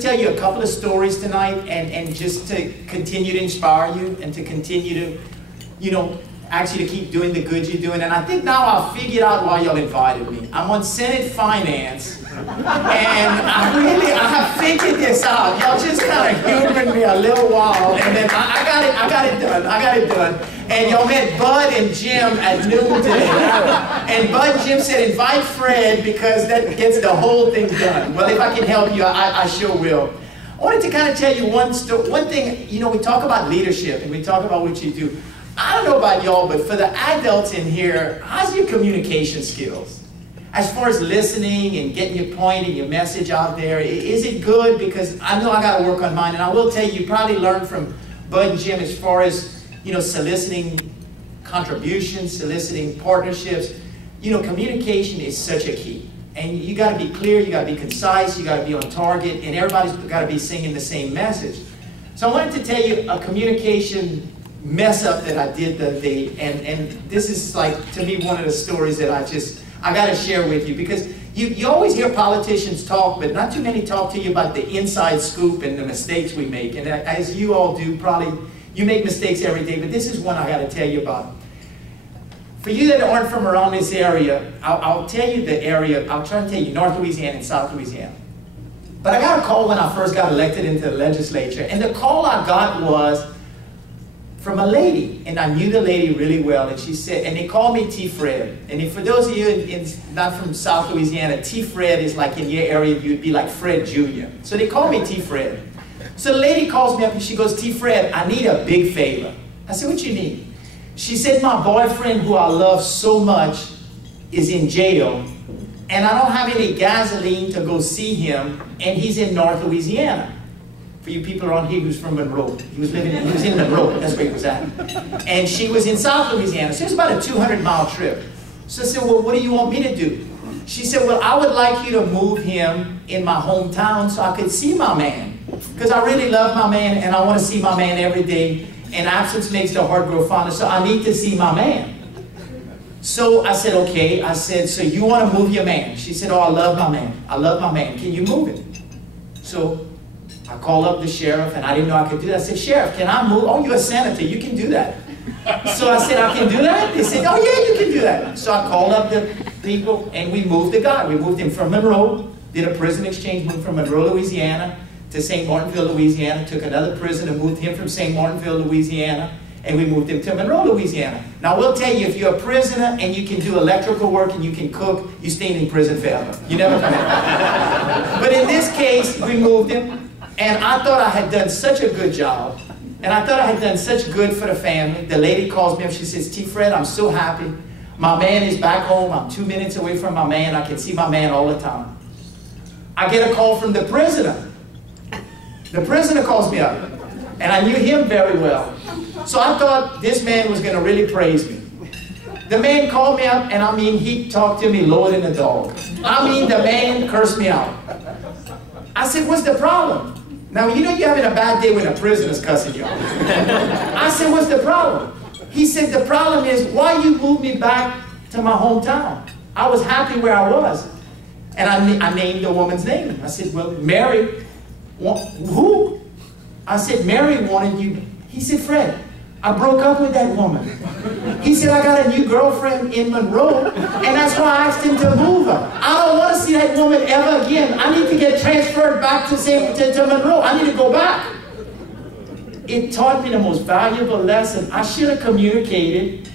Tell you a couple of stories tonight and just to continue to inspire you and to continue to, you know, actually to keep doing the good you're doing. And I think now I've figured out why y'all invited me. I'm on Senate Finance, and I have figured this out. Y'all just kind of humored me a little while, and then I got it done. And y'all met Bud and Jim at noon today. And Bud and Jim said, invite Fred because that gets the whole thing done. Well, if I can help you, I sure will. I wanted to kind of tell you one thing. You know, we talk about leadership and we talk about what you do. I don't know about y'all, but for the adults in here, how's your communication skills? As far as listening and getting your point and your message out there, is it good? Because I know I got to work on mine. And I will tell you, you probably learned from Bud and Jim as far as, you know, soliciting contributions, soliciting partnerships. You know, communication is such a key. And you got to be clear, you got to be concise, you got to be on target, and everybody's got to be singing the same message. So I wanted to tell you a communication mess up that I did the other day, and this is like, to me, one of the stories that I got to share with you, because you always hear politicians talk, but not too many talk to you about the inside scoop and the mistakes we make. And as you all do, probably, you make mistakes every day, but this is one I got to tell you about. For you that aren't from around this area, I'll tell you the area. I'll try to tell you North Louisiana and South Louisiana. But I got a call when I first got elected into the legislature, and the call I got was from a lady, and I knew the lady really well, and she said, and they called me T. Fred. And for those of you not from South Louisiana, T. Fred is like in your area, you'd be like Fred Jr. So they call me T. Fred. So the lady calls me up and she goes, T. Fred, I need a big favor. I said, what you need? She said, my boyfriend, who I love so much, is in jail, and I don't have any gasoline to go see him, and he's in North Louisiana. For you people around here who's from Monroe, he was in Monroe, that's where he was at. And she was in South Louisiana, so it was about a 200-mile trip. So I said, well, what do you want me to do? She said, well, I would like you to move him in my hometown so I could see my man. Because I really love my man, and I want to see my man every day. And absence makes the heart grow fonder, so I need to see my man. So I said, okay. I said, so you want to move your man? She said, oh, I love my man. I love my man. Can you move him? So I called up the sheriff, and I didn't know I could do that. I said, Sheriff, can I move? Oh, you're a senator. You can do that. So I said, I can do that? They said, oh, yeah, you can do that. So I called up the people, and we moved the guy. We moved him from Monroe, did a prison exchange, moved from Monroe, Louisiana, to St. Martinville, Louisiana, took another prisoner, moved him from St. Martinville, Louisiana, and we moved him to Monroe, Louisiana. Now, I will tell you, if you're a prisoner and you can do electrical work and you can cook, you stay in prison forever. You never come out. But in this case, we moved him, and I thought I had done such a good job, and I thought I had done such good for the family. The lady calls me up, she says, T. Fred, I'm so happy. My man is back home. I'm 2 minutes away from my man. I can see my man all the time. I get a call from the prisoner. The prisoner calls me up, and I knew him very well. So I thought this man was going to really praise me. The man called me up, and I mean, he talked to me lower than a dog. I mean, the man cursed me out. I said, what's the problem? Now, you know you're having a bad day when a prisoner's cussing you out. I said, what's the problem? He said, the problem is, why you moved me back to my hometown? I was happy where I was. And I named the woman's name. I said, well, Mary. Who? I said, Mary wanted you. He said, Fred, I broke up with that woman. He said, I got a new girlfriend in Monroe, and that's why I asked him to move her. I don't want to see that woman ever again. I need to get transferred back to Monroe. I need to go back. It taught me the most valuable lesson. I should have communicated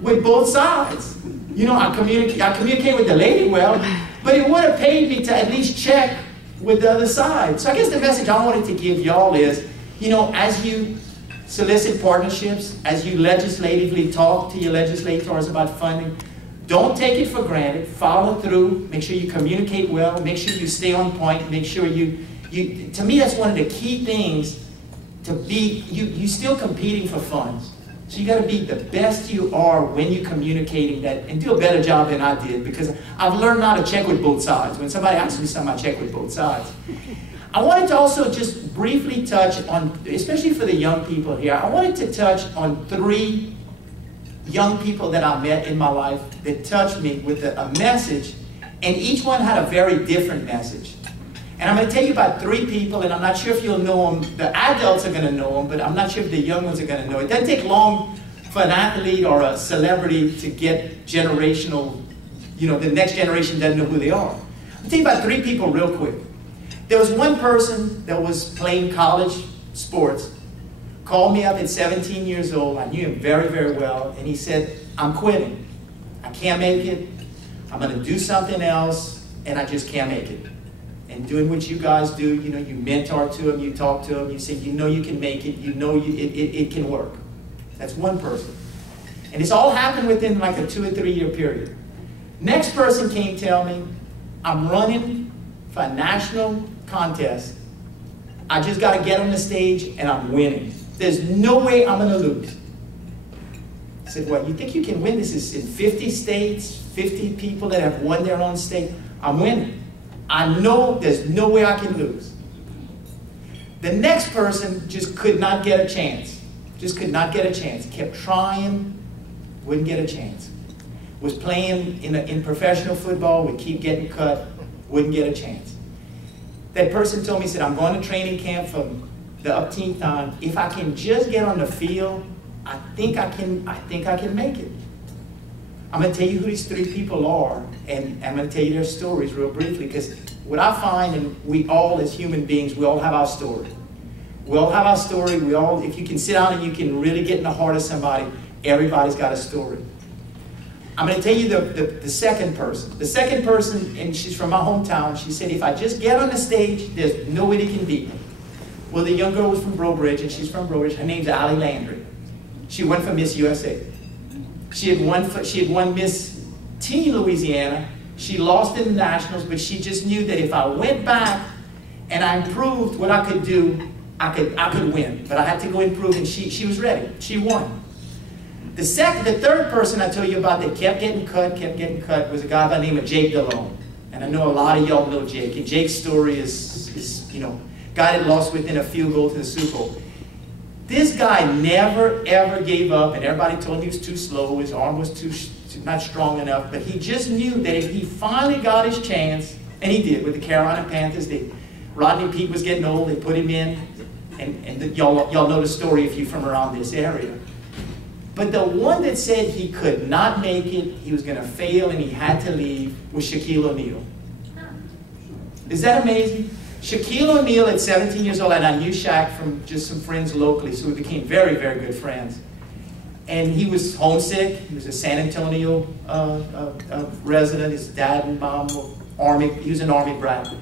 with both sides. You know, I communicate with the lady well, but it would have paid me to at least check with the other side. So I guess the message I wanted to give y'all is, you know, as you solicit partnerships, as you legislatively talk to your legislators about funding, don't take it for granted. Follow through. Make sure you communicate well. Make sure you stay on point. Make sure to me, that's one of the key things to be, you're still competing for funds. So you got to be the best you are when you're communicating that, and do a better job than I did, because I've learned how to check with both sides. When somebody asks me something, I check with both sides. I wanted to also just briefly touch on, especially for the young people here, I wanted to touch on 3 young people that I met in my life that touched me with a message, and each one had a very different message. And I'm going to tell you about 3 people, and I'm not sure if you'll know them. The adults are going to know them, but I'm not sure if the young ones are going to know. It doesn't take long for an athlete or a celebrity to get generational, you know, the next generation doesn't know who they are. I'll tell you about 3 people real quick. There was one person that was playing college sports, called me up at 17 years old. I knew him very, very well, and he said, I'm quitting. I can't make it. I'm going to do something else, and I just can't make it. And doing what you guys do, you know, you mentor to them, you talk to them, you say, you know you can make it, you know it can work. That's one person. And it's all happened within like a 2 or 3 year period. Next person came tell me, I'm running for a national contest. I just got to get on the stage and I'm winning. There's no way I'm going to lose. I said, what, you think you can win? This is in 50 states, 50 people that have won their own state. I'm winning. I know there's no way I can lose. The next person just could not get a chance. Just could not get a chance. Kept trying, wouldn't get a chance. Was playing in professional football, would keep getting cut, wouldn't get a chance. That person told me, said, I'm going to training camp from the 18th time. If I can just get on the field, I think I can make it. I'm going to tell you who these 3 people are, and I'm going to tell you their stories real briefly, because what I find, and we all as human beings, we all have our story. We all have our story. We all, if you can sit down and you can really get in the heart of somebody, everybody's got a story. I'm going to tell you the second person. The second person, and she's from my hometown, she said, if I just get on the stage, there's nobody can beat me. Well, the young girl was from Breaux Bridge, and she's from Breaux Bridge. Her name's Allie Landry. She went for Miss USA. She had won Miss Teen Louisiana. She lost in the Nationals, but she just knew that if I went back and I improved what I could do, I could win. But I had to go improve, and she was ready. She won. The third person I told you about that kept getting cut, was a guy by the name of Jake Delhomme. And I know a lot of y'all know Jake. And Jake's story is you know, guy that lost within a field goal to the Super Bowl. This guy never, ever gave up, and everybody told him he was too slow, his arm was not strong enough, but he just knew that if he finally got his chance, and he did with the Carolina Panthers, Rodney Peete was getting old, they put him in, and y'all know the story if you're from around this area. But the one that said he could not make it, he was going to fail, and he had to leave, was Shaquille O'Neal. Is that amazing? Shaquille O'Neal at 17 years old, and I knew Shaq from just some friends locally, so we became very, very good friends. And he was homesick. He was a San Antonio resident. His dad and mom were Army. He was an Army brat.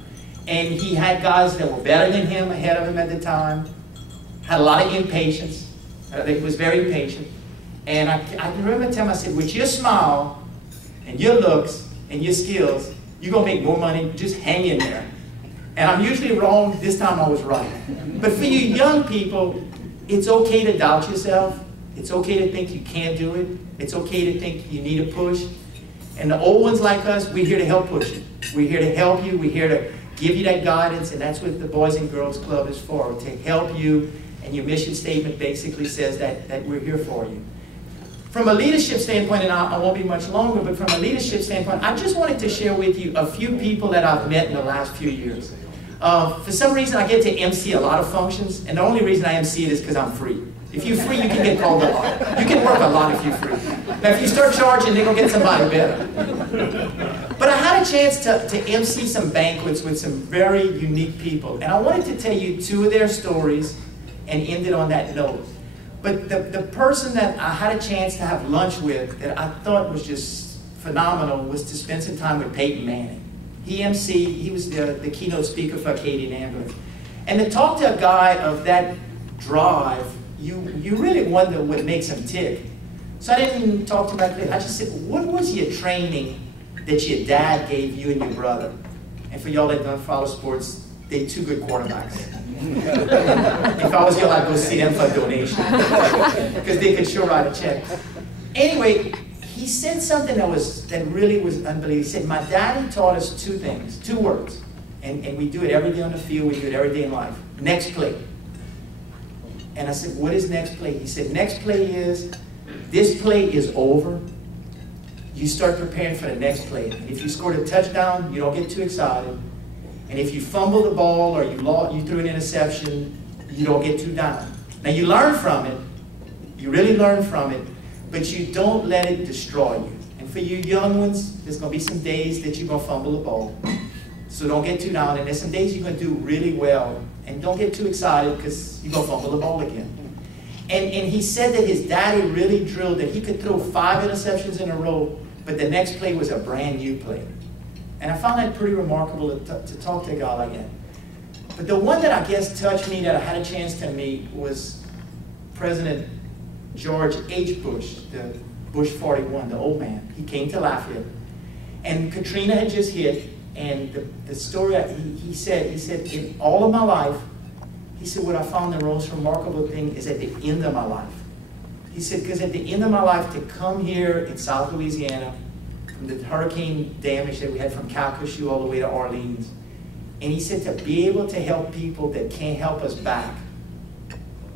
And he had guys that were better than him, ahead of him at the time. Had a lot of impatience. He was very impatient. And I remember telling him, I said, with your smile and your looks and your skills, you're going to make more money. Just hang in there. And I'm usually wrong. This time I was right. But for you young people, it's okay to doubt yourself. It's okay to think you can't do it. It's okay to think you need a push. And the old ones like us, we're here to help push you. We're here to help you. We're here to give you that guidance. And that's what the Boys and Girls Club is for, to help you. And your mission statement basically says that we're here for you. From a leadership standpoint, and I won't be much longer, but from a leadership standpoint, I just wanted to share with you a few people that I've met in the last few years. For some reason, I get to MC a lot of functions, and the only reason I MC it is because I'm free. If you're free, you can get called a lot. You can work a lot if you're free. Now, if you start charging, they're going to get somebody better. But I had a chance to MC some banquets with some very unique people, and I wanted to tell you 2 of their stories and end it on that note. But the person that I had a chance to have lunch with that I thought was just phenomenal was to spend some time with Peyton Manning. He was the keynote speaker for Acadiana. And to talk to a guy of that drive, you really wonder what makes him tick. So I didn't talk to him. I just said, what was your training that your dad gave you and your brother? And for y'all that don't follow sports, they're 2 good quarterbacks. If I was y'all, I'd go see them for a donation. Because they could sure write a check. Anyway, he said something that really was unbelievable. He said, my daddy taught us 2 things, 2 words. And we do it every day on the field, we do it every day in life. Next play. And I said, what is next play? He said, next play is, this play is over. You start preparing for the next play. And if you scored a touchdown, you don't get too excited. And if you fumble the ball or you threw an interception, you don't get too down. Now you learn from it. You really learn from it. But you don't let it destroy you. And for you young ones, there's going to be some days that you're going to fumble the ball. So don't get too down. And there's some days you're going to do really well. And don't get too excited because you're going to fumble the ball again. And he said that his daddy really drilled that he could throw 5 interceptions in a row, but the next play was a brand new play. And I found that pretty remarkable to talk to a guy like that. But the one that I guess touched me that I had a chance to meet was President George H. Bush, the Bush 41, the old man. He came to Lafayette. And Katrina had just hit, and the story, he said, in all of my life, he said, what I found the most remarkable thing is at the end of my life. He said, because at the end of my life, to come here in South Louisiana, from the hurricane damage that we had from Calcasieu all the way to Orleans, and he said, to be able to help people that can't help us back,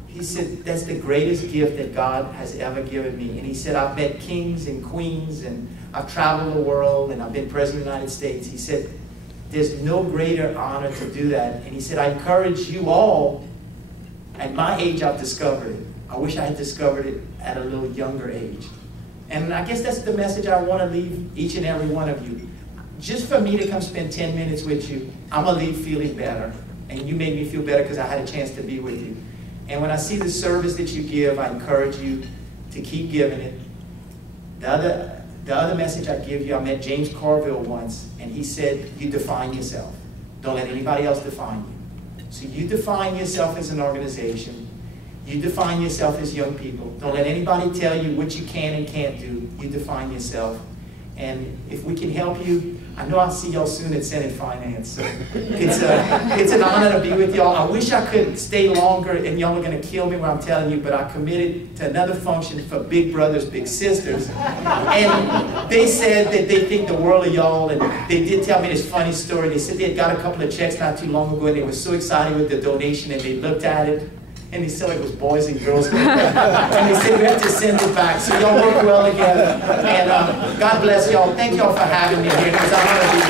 he said, that's the greatest gift that God has ever given me. And he said, I've met kings and queens, and I've traveled the world, and I've been president of the United States. He said, there's no greater honor to do that. And he said, I encourage you all, at my age I've discovered it. I wish I had discovered it at a little younger age. And I guess that's the message I want to leave each and every one of you. Just for me to come spend 10 minutes with you, I'm going to leave feeling better. And you made me feel better because I had a chance to be with you. And when I see the service that you give, I encourage you to keep giving it. The other message I give you, I met James Carville once, and he said, you define yourself. Don't let anybody else define you. So you define yourself as an organization. You define yourself as young people. Don't let anybody tell you what you can and can't do. You define yourself. And if we can help you, I know I'll see y'all soon at Senate Finance. So it's an honor to be with y'all. I wish I could stay longer, and y'all are going to kill me when I'm telling you, but I committed to another function for Big Brothers, Big Sisters. And they said that they think the world of y'all, and they did tell me this funny story. They said they had got a couple of checks not too long ago, and they were so excited with the donation, and they looked at it, and they said it was boys and girls. And they said we have to send it back. So y'all work well together. And God bless y'all. Thank y'all for having me here. It was an honor to be